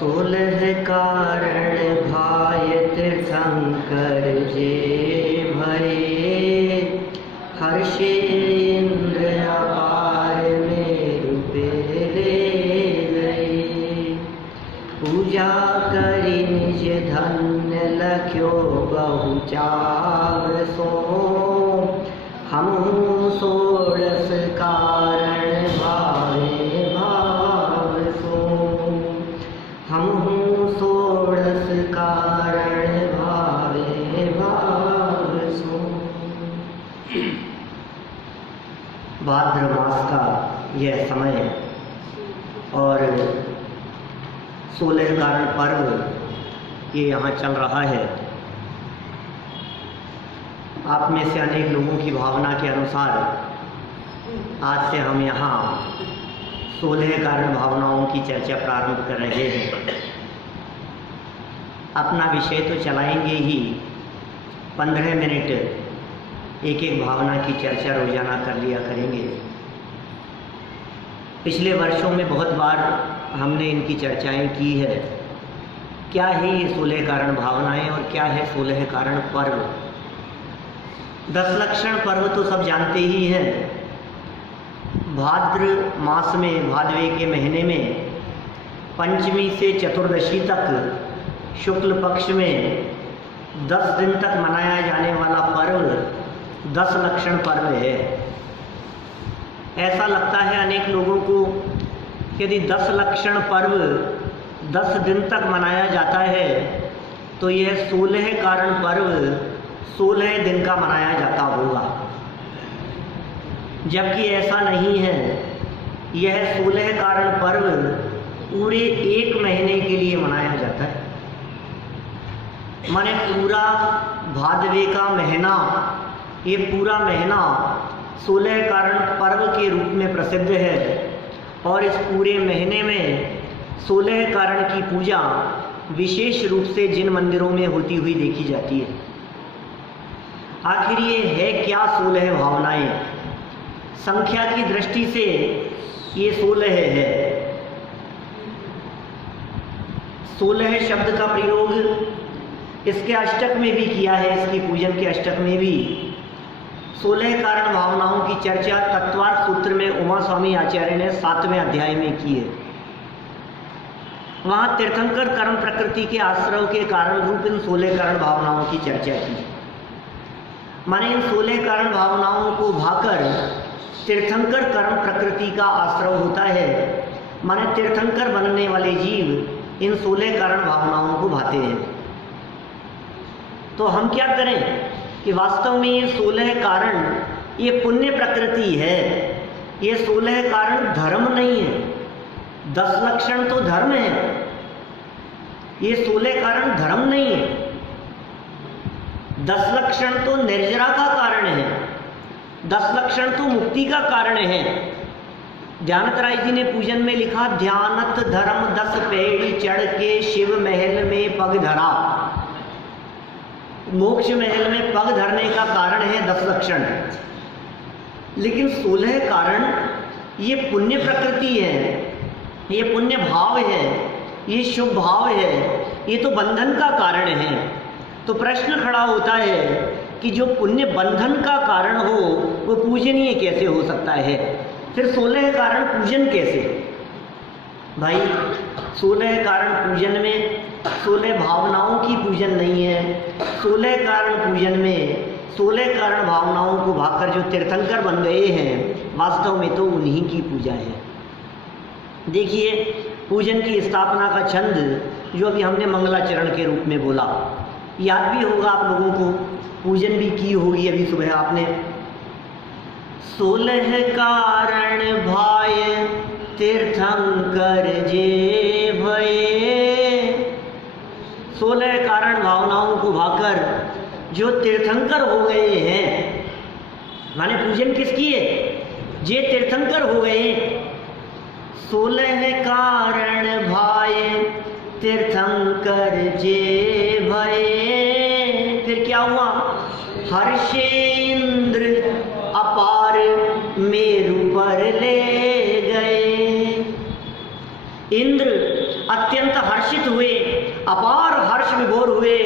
सोलह कारण भाय तीर्थंकर जे भये, हर्षेन्द्र अपार मेरु पेरे गए। पूजा करि निज धन्य लख्यो बहु चाव सो, हमहु षोडश कारण भावे भाव सो। हमहु षोडश कारण भावे भाव सो। भाद्र मास का यह समय और 16 कारण पर्व ये यहाँ चल रहा है। आप में से अनेक लोगों की भावना के अनुसार आज से हम यहाँ 16 कारण भावनाओं की चर्चा प्रारंभ कर रहे हैं। अपना विषय तो चलाएंगे ही, 15 मिनट एक एक भावना की चर्चा रोजाना कर लिया करेंगे। पिछले वर्षों में बहुत बार हमने इनकी चर्चाएं की है। क्या है ये 16 कारण भावनाएं और क्या है 16 कारण पर्व। 10 लक्षण पर्व तो सब जानते ही हैं। भाद्र मास में, भादवे के महीने में, पंचमी से चतुर्दशी तक शुक्ल पक्ष में 10 दिन तक मनाया जाने वाला पर्व 10 लक्षण पर्व है। ऐसा लगता है अनेक लोगों को कि यदि 10 लक्षण पर्व 10 दिन तक मनाया जाता है तो यह 16 कारण पर्व 16 दिन का मनाया जाता होगा, जबकि ऐसा नहीं है। यह 16 कारण पर्व पूरे 1 महीने के लिए मनाया जाता है। माने पूरा भादवे का महीना, ये पूरा महीना 16 कारण पर्व के रूप में प्रसिद्ध है और इस पूरे महीने में 16 कारण की पूजा विशेष रूप से जिन मंदिरों में होती हुई देखी जाती है। आखिर ये है क्या 16 भावनाएं? संख्या की दृष्टि से ये 16 है। 16 शब्द का प्रयोग इसके अष्टक में भी किया है, इसकी पूजन के अष्टक में भी 16 कारण भावनाओं की चर्चा तत्वार्थ सूत्र में उमा स्वामी आचार्य ने 7वें अध्याय में की है। वहाँ तीर्थंकर कर्म प्रकृति के आश्रव के कारण रूप इन 16 कारण भावनाओं की चर्चा की। माने इन 16 कारण भावनाओं को भाकर तीर्थंकर कर्म प्रकृति का आश्रव होता है। माने तीर्थंकर बनने वाले जीव इन 16 कारण भावनाओं को भाते हैं। तो हम क्या करें कि वास्तव में ये 16 कारण ये पुण्य प्रकृति है। ये 16 कारण धर्म नहीं है। 10 लक्षण तो धर्म है, ये 16 कारण धर्म नहीं है। 10 लक्षण तो निर्जरा का कारण है, 10 लक्षण तो मुक्ति का कारण है। ध्यानत राय जी ने पूजन में लिखा, ध्यानत धर्म 10 पेड़ी चढ़ के शिव महल में पग धरा। मोक्ष महल में पग धरने का कारण है 10 लक्षण, लेकिन 16 कारण ये पुण्य प्रकृति है, ये पुण्य भाव है, ये शुभ भाव है, ये तो बंधन का कारण है। तो प्रश्न खड़ा होता है कि जो पुण्य बंधन का कारण हो वो पूजनीय कैसे हो सकता है? फिर 16 कारण पूजन कैसे? भाई 16 कारण पूजन में 16 भावनाओं की पूजन नहीं है। 16 कारण पूजन में 16 कारण भावनाओं को भाकर जो तीर्थंकर बन गए हैं, वास्तव में तो उन्हीं की पूजा है। देखिए, पूजन की स्थापना का छंद जो अभी हमने मंगलाचरण के रूप में बोला, याद भी होगा आप लोगों को, पूजन भी की होगी अभी सुबह आपने। 16 कारण भाय तीर्थंकर जे भये। 16 कारण भावनाओं को भाकर जो तीर्थंकर हो गए हैं, माने पूजन किसकी है? जे तीर्थंकर हो गए। 16 कारण भाय तीर्थंकर जे भये। फिर क्या हुआ? हर्षेन्द्र अपार मेरु पर ले गए। इंद्र अत्यंत हर्षित हुए, अपार हर्ष विभोर हुए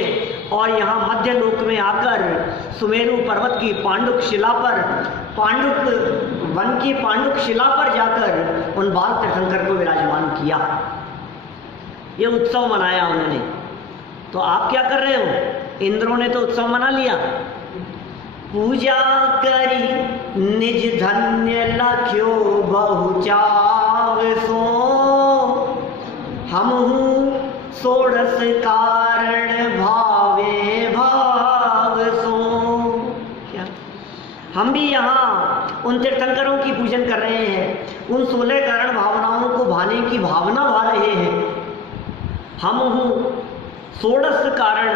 और यहाँ मध्य लोक में आकर सुमेरु पर्वत की पांडुक शिला पर, पांडुक वन की पांडुक शिला पर जाकर उन बाल तीर्थंकर को विराजमान किया। ये उत्सव मनाया उन्होंने। तो आप क्या कर रहे हो? इंद्रों ने तो उत्सव मना लिया। पूजा करी निज धन्य लख्यो बहु चाव सो, हमहु षोडश कारण भावे भाव सो। क्या हम भी यहाँ उन तीर्थंकरों की पूजन कर रहे हैं, उन 16 कारण भावनाओं को भाने की भावना भा रहे हैं। हम हूँ 16 कारण,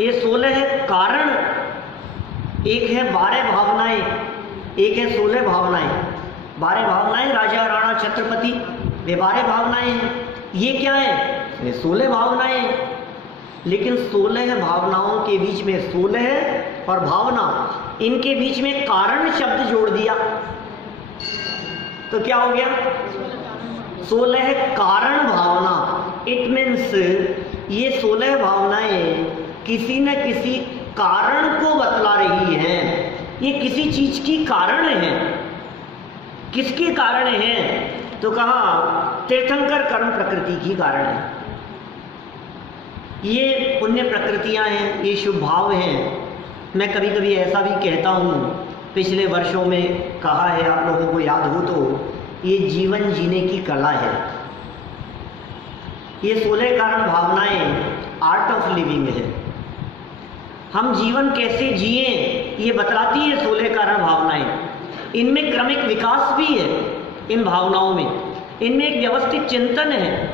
ये 16 कारण, एक है 12 भावनाएं, एक है 16 भावनाएं। 12 भावनाएं राजा राणा छत्रपति, वे 12 भावनाएं हैं। ये क्या है? ये 16 भावनाएं। लेकिन 16 भावनाओं के बीच में 16 और भावना, इनके बीच में कारण शब्द जोड़ दिया तो क्या हो गया? 16 कारण भावना। इट मीन्स ये 16 भावनाएं किसी न किसी कारण को बतला रही हैं। ये किसी चीज की कारण है। किसके कारण है? तो कहा तीर्थंकर कर्म प्रकृति की कारण है। ये पुण्य प्रकृतियां हैं, ये शुभ भाव हैं। मैं कभी कभी ऐसा भी कहता हूँ, पिछले वर्षों में कहा है, आप लोगों को याद हो तो, ये जीवन जीने की कला है। ये 16 कारण भावनाएं आर्ट ऑफ लिविंग है। हम जीवन कैसे जिए ये बतलाती है 16 कारण भावनाएं। इनमें क्रमिक विकास भी है, इन भावनाओं में। इनमें एक व्यवस्थित चिंतन है।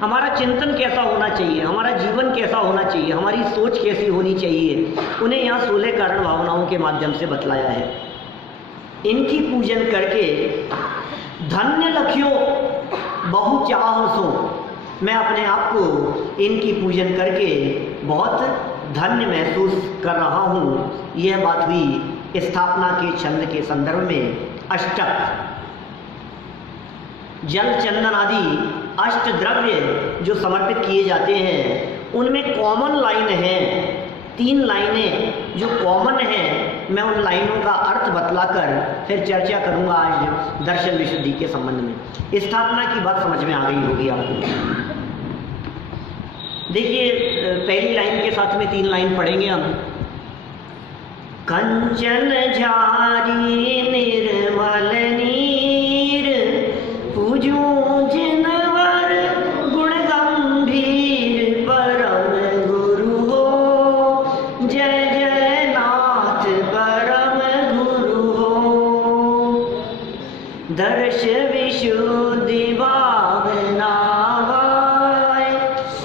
हमारा चिंतन कैसा होना चाहिए, हमारा जीवन कैसा होना चाहिए, हमारी सोच कैसी होनी चाहिए, उन्हें यहाँ 16 कारण भावनाओं के माध्यम से बतलाया है। इनकी पूजन करके धन्य लख्यो बहु चाह सो, मैं अपने आप को इनकी पूजन करके बहुत धन्य महसूस कर रहा हूँ। यह बात हुई स्थापना के छंद के संदर्भ में। अष्टक, जल चंदन आदि अष्ट द्रव्य जो समर्पित किए जाते हैं, उनमें कॉमन लाइन है, 3 लाइनें जो कॉमन हैं। मैं उन लाइनों का अर्थ बतलाकर फिर चर्चा करूंगा आज दर्शन विशुद्धि के संबंध में। स्थापना की बात समझ में आ गई होगी आपको। देखिए, पहली लाइन के साथ में 3 लाइन पढ़ेंगे हम। कंचन झारी निर्मल नीर, पूजू जिनवर गुण गंभीर, परम गुरु हो जय जय नाथ परम गुरु हो। दर्श विशुद्धि भावना भाय,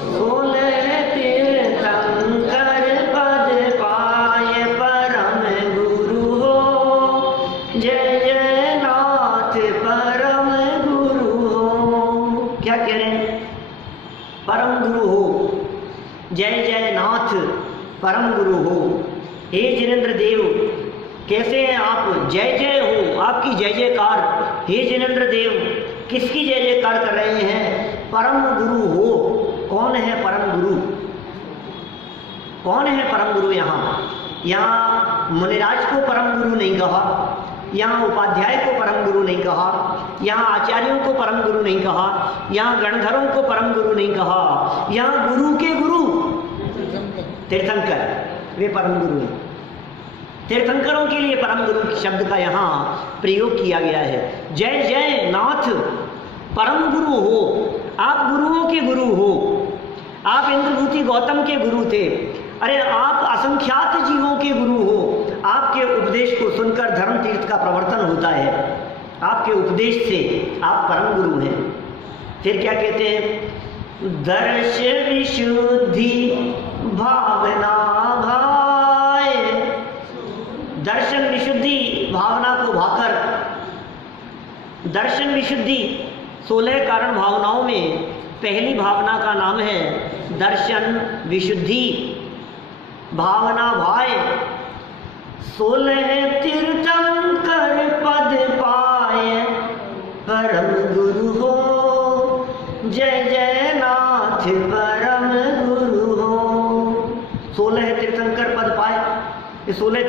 16 तीर्थंकर पद पाय, परम गुरु हो जय जय नाथ परम गुरु हो। क्या कह रहे हैं? परम गुरु हो, जय जय नाथ परम गुरु हो। हे जिनेंद्र देव, कैसे हैं आप? जय जय हो, आपकी जय जयकार। हे जिनेंद्र देव, किसकी जय जयकार कर रहे हैं? परम गुरु हो। कौन है परम गुरु? कौन है परम गुरु? यहाँ मुनिराज को परम गुरु नहीं कहा, यहाँ उपाध्याय को परम गुरु नहीं कहा, यहाँ आचार्यों को परम गुरु नहीं कहा, यहाँ गणधरों को परम गुरु नहीं कहा। यहाँ गुरु के गुरु तीर्थंकर, वे परम गुरु हैं। तीर्थंकरों के लिए परम गुरु शब्द का यहाँ प्रयोग किया गया है। जय जय नाथ परम गुरु हो। आप गुरुओं के गुरु हो। आप इंद्रभूति गौतम के गुरु थे। अरे आप असंख्यात जीवों के गुरु हो। आपके उपदेश को सुनकर धर्म तीर्थ का प्रवर्तन होता है। आपके उपदेश से आप परम गुरु हैं। फिर क्या कहते हैं? दर्श विशुद्धि भावना भाय, दर्शन विशुद्धि भावना को भाकर। दर्शन विशुद्धि 16 कारण भावनाओं में पहली भावना का नाम है दर्शन विशुद्धि। भावना भाय, 16 तीर्थंकर पद पाए, परम गुरु हो जय जय नाथ नाथ परम गुरु हो। 16 तीर्थंकर पद पाए। ये 16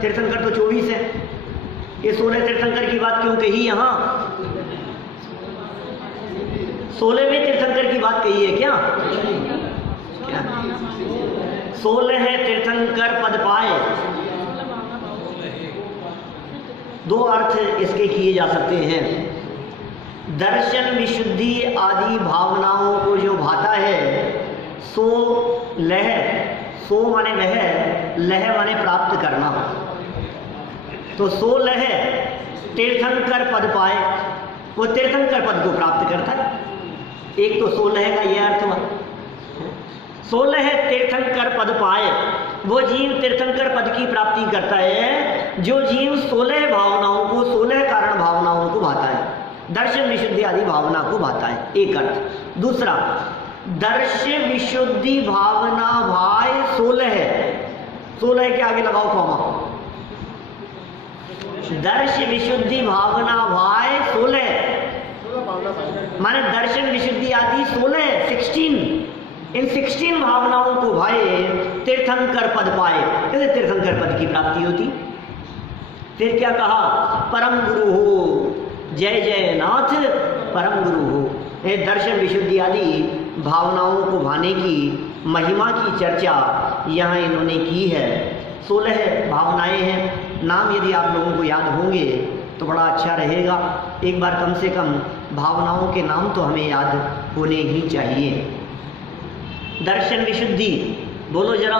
तीर्थंकर तो 24 है। ये 16 तीर्थंकर की बात क्यों कही यहाँ? 16वें तीर्थंकर की बात कही है क्या? 16 तीर्थंकर पद पाए। दो अर्थ इसके किए जा सकते हैं। दर्शन विशुद्धि आदि भावनाओं को जो भाता है सो लह, सो माने वह, लह माने प्राप्त करना। तो सो लह तीर्थंकर पद पाए, वो तीर्थंकर पद को प्राप्त करता है। एक तो 16 का यह अर्थ हुआ। 16 तीर्थंकर पद पाए, वो जीव तीर्थंकर पद की प्राप्ति करता है जो जीव 16 भावनाओं को, 16 कारण भावनाओं को भाता है, दर्शन विशुद्धि आदि भावना को भाता है। एक अर्थ। दूसरा, दर्श विशुद्धि भावना भाय 16 है। 16 के आगे लगाओ कॉमा। दर्श विशुद्धि भावना भाय 16 माने दर्शन विशुद्धि आदि 16 इन 16 भावनाओं को भाए तीर्थंकर पद पाए, इसलिए तीर्थंकर पद की प्राप्ति होती। फिर क्या कहा? परम गुरु हो, जय जय नाथ परम गुरु हो। ये दर्शन विशुद्धि आदि भावनाओं को भाने की महिमा की चर्चा यहाँ इन्होंने की है। 16 भावनाएं हैं। नाम यदि आप लोगों को याद होंगे तो बड़ा अच्छा रहेगा। एक बार कम से कम भावनाओं के नाम तो हमें याद होने ही चाहिए। दर्शन विशुद्धि बोलो जरा।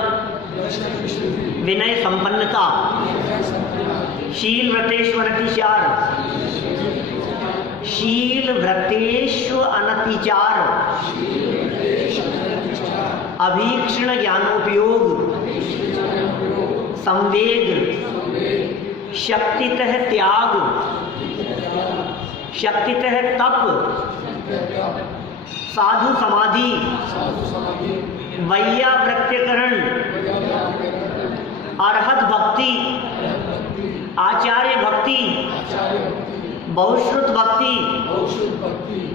विनय संपन्नता, शील व्रतेश्व अनतिचार, शील व्रतेश्व अनतिचार, अभीक्षण ज्ञानोपयोग, संवेग, शक्तितः त्याग, शक्तितः तप, साधु समाधि, वैयावृत्यकरण, अरहत भक्ति, आचार्य भक्ति, बहुश्रुत भक्ति,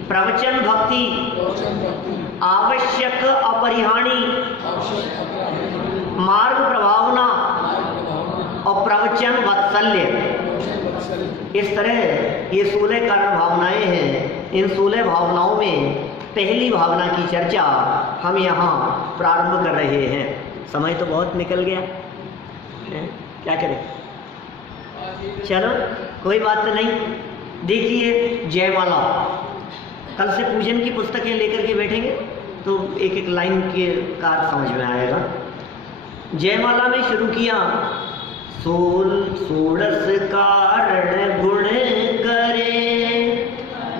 प्रवचन भक्ति, आवश्यक अपरिहाणी, मार्ग प्रभावना और प्रवचन वात्सल्य। इस तरह ये 16 कारण भावनाएं हैं। इन 16 भावनाओं में पहली भावना की चर्चा हम यहाँ प्रारंभ कर रहे हैं। समय तो बहुत निकल गया है? क्या करें? चलो कोई बात नहीं। देखिए जयमाला, कल से पूजन की पुस्तकें लेकर के बैठेंगे तो एक एक लाइन के कार समझ में आएगा। जयमाला में शुरू किया, 16 कारण गुण करे,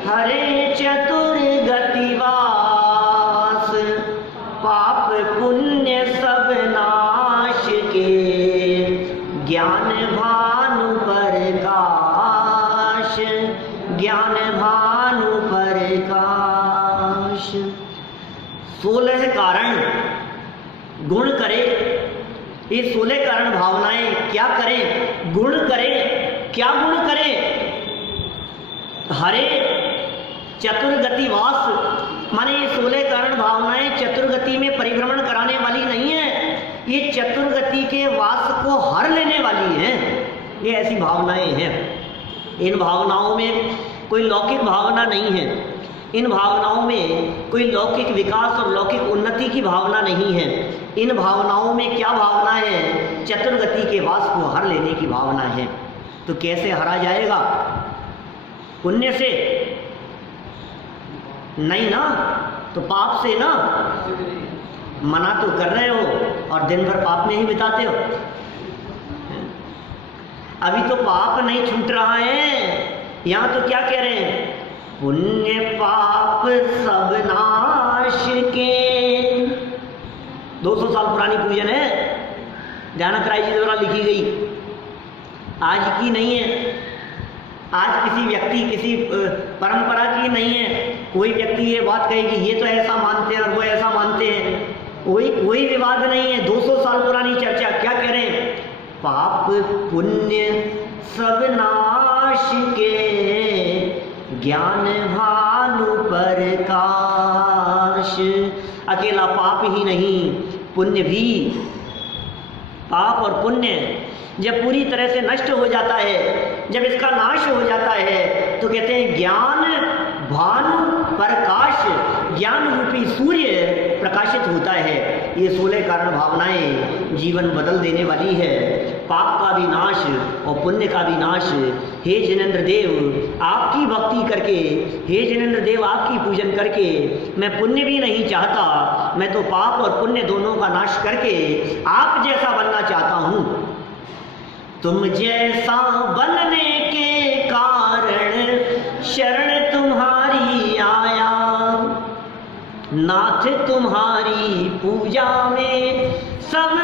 हरे चतुर गतिवास, पाप पुण्य सब नाश के, ज्ञान भानु प्रकाश, ज्ञान भानु प्रकाश। 16 कारण गुण करे। ये 16 कारण भावनाएं क्या करें? गुण करें। क्या गुण करें? हरे चतुर्गति वास, माने ये 16 कारण भावनाएं चतुर्गति में परिभ्रमण कराने वाली नहीं है, ये चतुर्गति के वास को हर लेने वाली हैं। ये ऐसी भावनाएं हैं। इन भावनाओं में कोई लौकिक भावना नहीं है। इन भावनाओं में कोई लौकिक विकास और लौकिक उन्नति की भावना नहीं है। इन भावनाओं में क्या भावना है? चतुर्गति के वास को हर लेने की भावना है। तो कैसे हरा जाएगा? पुण्य से नहीं ना, तो पाप से ना। मना तो कर रहे हो और दिन भर पाप में ही बिताते हो। अभी तो पाप नहीं छूट रहा है। यहाँ तो क्या कह रहे हैं? पुण्य पाप सब नाश के। 200 साल पुरानी पूजन है, जानक राय जी द्वारा लिखी गई, आज की नहीं है। आज किसी व्यक्ति, किसी परंपरा की नहीं है। कोई व्यक्ति ये बात कहेगी ये तो ऐसा मानते हैं और वो ऐसा मानते हैं, कोई विवाद नहीं है। 200 साल पुरानी चर्चा। क्या कह रहे हैं? पाप पुण्य सब नाश के, ज्ञान भानु प्रकाश। अकेला पाप ही नहीं, पुण्य भी, पाप और पुण्य जब पूरी तरह से नष्ट हो जाता है, जब इसका नाश हो जाता है, तो कहते हैं ज्ञान भानु प्रकाश, ज्ञान रूपी सूर्य प्रकाशित होता है। ये 16 कारण भावनाएं जीवन बदल देने वाली है। पाप का भी नाश और पुण्य का भी नाश। हे जिनेंद्र देव, आपकी भक्ति करके, हे जिनेंद्र देव आपकी पूजन करके मैं पुण्य भी नहीं चाहता, मैं तो पाप और पुण्य दोनों का नाश करके आप जैसा बनना चाहता हूँ। तुम जैसा बनने के कारण शरण तुम्हारी आया, नाथ तुम्हारी पूजा में सब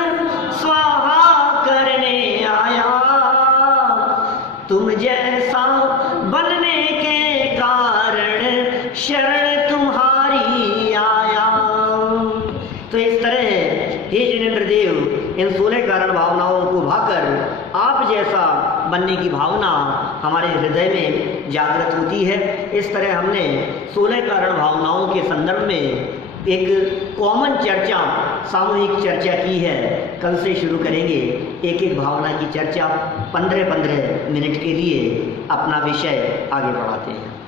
स्वाहा करने आया। तुम जैसा बनने के कारण शरण तुम्हारी आया। तो इस तरह हे जिनेंद्र देव, इन 16 कारण भावनाओं को भाकर आप जैसा बनने की भावना हमारे हृदय में जागृत होती है। इस तरह हमने 16 कारण भावनाओं के संदर्भ में एक कॉमन चर्चा, सामूहिक चर्चा की है। कल से शुरू करेंगे एक एक भावना की चर्चा, 15-15 मिनट के लिए अपना विषय आगे बढ़ाते हैं।